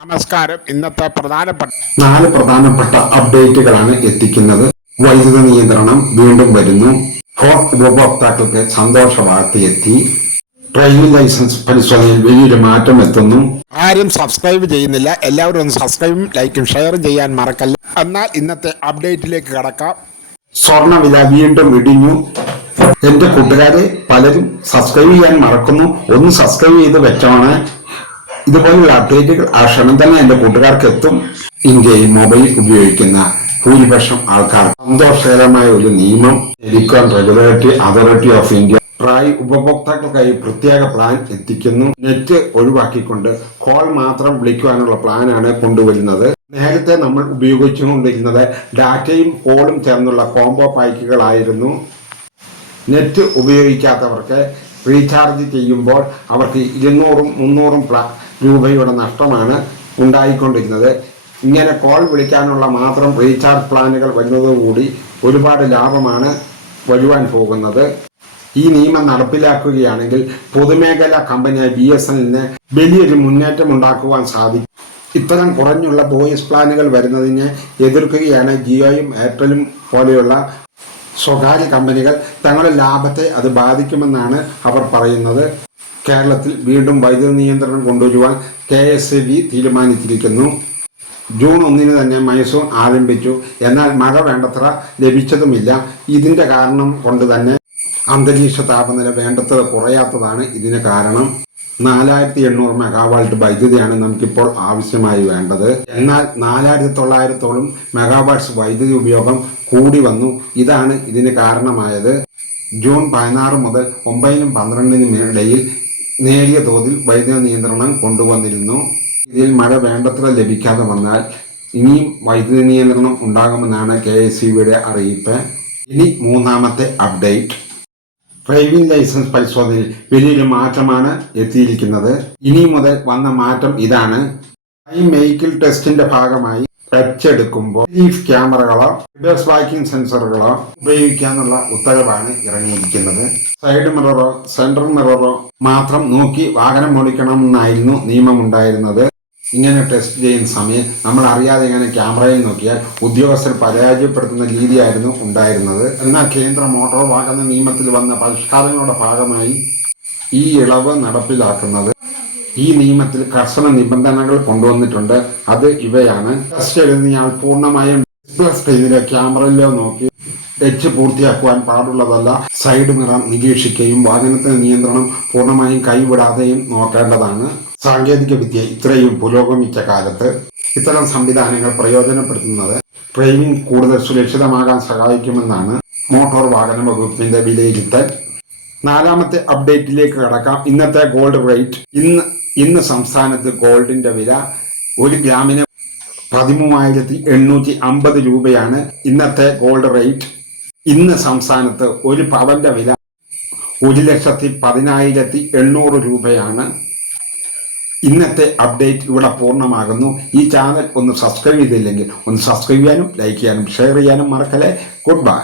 നമസ്കാരം. ഇന്നത്തെ നാല് പ്രധാനപ്പെട്ട അപ്ഡേറ്റുകളാണ് എത്തിക്കുന്നത്. വൈദ്യുത നിയന്ത്രണം വീണ്ടും വരുന്നു. ഉപഭോക്താക്കൾക്ക് സന്തോഷ വാർത്തയെത്തി. ഡ്രൈവിംഗ് ലൈസൻസ് പരിശോധനയിൽ വലിയൊരു മാറ്റം എത്തുന്നു. ആരും സബ്സ്ക്രൈബ് ചെയ്യുന്നില്ല. എല്ലാവരും ഒന്ന് സബ്സ്ക്രൈബും ലൈക്കും ഷെയറും ചെയ്യാൻ മറക്കല്ല. എന്നാൽ ഇന്നത്തെ അപ്ഡേറ്റിലേക്ക് കടക്കാം. സ്വർണ്ണവില വീണ്ടും ഇടിഞ്ഞു. എന്റെ കൂട്ടുകാരെ പലരും സബ്സ്ക്രൈബ് ചെയ്യാൻ മറക്കുന്നു. ഒന്ന് സബ്സ്ക്രൈബ് ചെയ്ത് വെച്ചോണേ. ഇതുപോലുള്ള അപ്ഡേറ്റുകൾ ആ ക്ഷണം തന്നെ എന്റെ കൂട്ടുകാർക്ക് എത്തും. ഇന്ത്യയിൽ മൊബൈൽ ഉപയോഗിക്കുന്ന ഭൂരിപക്ഷം ആൾക്കാർ സന്തോഷകരമായ ഒരു നിയമം telecom regulatory authority of India ഉപഭോക്താക്കൾക്കായി പ്രത്യേക പ്ലാൻ എത്തിക്കുന്നു. നെറ്റ് ഒഴിവാക്കിക്കൊണ്ട് കോൾ മാത്രം വിളിക്കുവാനുള്ള പ്ലാനാണ് കൊണ്ടുവരുന്നത്. നേരത്തെ നമ്മൾ ഉപയോഗിച്ചുകൊണ്ടിരുന്നത് ഡാറ്റയും കോളും ചേർന്നുള്ള കോംബോ പാക്കുകളായിരുന്നു. നെറ്റ് ഉപയോഗിക്കാത്തവർക്ക് റീചാർജ് ചെയ്യുമ്പോൾ അവർക്ക് 200-300 രൂപയുടെ നഷ്ടമാണ് ഉണ്ടായിക്കൊണ്ടിരുന്നത്. ഇങ്ങനെ കോൾ വിളിക്കാനുള്ള മാത്രം റീചാർജ് പ്ലാനുകൾ വരുന്നതോടുകൂടി ഒരുപാട് ലാഭമാണ് വരുവാൻ പോകുന്നത്. ഈ നിയമം നടപ്പിലാക്കുകയാണെങ്കിൽ പൊതുമേഖലാ കമ്പനിയായ BSNL വലിയൊരു മുന്നേറ്റം ഉണ്ടാക്കുവാൻ സാധിക്കും. ഇത്തരം കുറഞ്ഞുള്ള വോയിസ് പ്ലാനുകൾ വരുന്നതിനെ എതിർക്കുകയാണ് ജിയോയും എയർടെലും പോലെയുള്ള സ്വകാര്യ കമ്പനികൾ. തങ്ങളുടെ ലാഭത്തെ അത് ബാധിക്കുമെന്നാണ് അവർ പറയുന്നത്. കേരളത്തിൽ വീണ്ടും വൈദ്യുതി നിയന്ത്രണം കൊണ്ടുവരുവാൻ KSEB തീരുമാനിച്ചിരിക്കുന്നു. ജൂൺ 1 തന്നെ മൈസൂർ ആരംഭിച്ചു. എന്നാൽ മഴ വേണ്ടത്ര ലഭിച്ചതുമില്ല. ഇതിന്റെ കാരണം കൊണ്ട് തന്നെ അന്തരീക്ഷ താപനില വേണ്ടത്ര കുറയാത്തതാണ് ഇതിന് കാരണം. 4800 മെഗാവാട്ട് വൈദ്യുതിയാണ് നമുക്കിപ്പോൾ ആവശ്യമായി വേണ്ടത്. എന്നാൽ 4900-ഓളം മെഗാവാട്ട്സ് വൈദ്യുതി ഉപയോഗം കൂടി വന്നു. ഇതാണ് ഇതിന് കാരണമായത്. ജൂൺ 16 മുതൽ 9-12 ഇടയിൽ നേരിയ തോതിൽ വൈദ്യുത നിയന്ത്രണം കൊണ്ടുവന്നിരുന്നു. ഇതിൽ മഴ വേണ്ടത്ര ലഭിക്കാതെ വന്നാൽ ഇനിയും വൈദ്യുതി നിയന്ത്രണം ഉണ്ടാകുമെന്നാണ് KSEBയുടെ അറിയിപ്പ്. ഇനി മൂന്നാമത്തെ അപ്ഡേറ്റ്. ഡ്രൈവിംഗ് ലൈസൻസ് പരിശോധനയിൽ വലിയൊരു മാറ്റമാണ് എത്തിയിരിക്കുന്നത്. ഇനി മുതൽ വന്ന മാറ്റം ഇതാണ്. ഈ മെഡിക്കൽ ടെസ്റ്റിന്റെ ഭാഗമായി ടച്ച് എടുക്കുമ്പോൾ ക്യാമറകളോ റിവേഴ്സ് വാക്കിംഗ് സെൻസറുകളോ ഉപയോഗിക്കാനുള്ള ഉത്തരവാണ് ഇറങ്ങിയിരിക്കുന്നത്. സൈഡ് മിററോ സെൻട്രൽ മിററോ മാത്രം നോക്കി വാഹനം ഓടിക്കണമെന്നായിരുന്നു നിയമമുണ്ടായിരുന്നത്. ഇങ്ങനെ ടെസ്റ്റ് ചെയ്യുന്ന സമയം നമ്മൾ അറിയാതെ ഇങ്ങനെ ക്യാമറയിൽ നോക്കിയാൽ ഉദ്യോഗസ്ഥർ പരാജയപ്പെടുത്തുന്ന രീതിയായിരുന്നു ഉണ്ടായിരുന്നത്. എന്നാൽ കേന്ദ്ര മോട്ടോർ വാഹന നിയമത്തിൽ വന്ന പരിഷ്കാരങ്ങളുടെ ഭാഗമായി ഈ ഇളവ് നടപ്പിലാക്കുന്നത്. ഈ നിയമത്തിൽ കർശന നിബന്ധനകൾ കൊണ്ടുവന്നിട്ടുണ്ട്. അത് ഇവയാണ്. ടെസ്റ്റ് എഴുതിയാൽ പൂർണ്ണമായും ഡിസ്പ്ലേ സ്ക്രീനിലോ ക്യാമറയിലോ നോക്കി ടച്ച് പൂർത്തിയാക്കുവാൻ പാടുള്ളതല്ല. സൈഡ് മിറർ നിരീക്ഷിക്കുകയും വാഹനത്തിന് നിയന്ത്രണം പൂർണ്ണമായും കൈവിടാതെയും നോക്കേണ്ടതാണ്. സാങ്കേതിക വിദ്യ ഇത്രയും പുരോഗമിച്ച കാലത്ത് ഇത്തരം സംവിധാനങ്ങൾ പ്രയോജനപ്പെടുത്തുന്നത് ഡ്രൈവിംഗ് കൂടുതൽ സുരക്ഷിതമാകാൻ സഹായിക്കുമെന്നാണ് മോട്ടോർ വാഹന വകുപ്പിന്റെ വിലയിരുത്തൽ. നാലാമത്തെ അപ്ഡേറ്റിലേക്ക് കടക്കാം. ഇന്നത്തെ ഗോൾഡ് റേറ്റ്. ഇന്ന് സംസ്ഥാനത്ത് ഗോൾഡിന്റെ വില 1 ഗ്രാമിന് 13,850 രൂപയാണ് ഇന്നത്തെ ഗോൾഡ് റേറ്റ്. ഇന്ന് സംസ്ഥാനത്ത് ഒരു പവന്റെ വില 1,10,800 രൂപയാണ്. ഇന്നത്തെ അപ്ഡേറ്റ് ഇവിടെ പൂർണ്ണമാകുന്നു. ഈ ചാനൽ ഒന്ന് സബ്സ്ക്രൈബ് ചെയ്തില്ലെങ്കിൽ ഒന്ന് സബ്സ്ക്രൈബ് ചെയ്യാനും ലൈക്ക് ചെയ്യാനും ഷെയർ ചെയ്യാനും മറക്കല്ലേ. Good bye.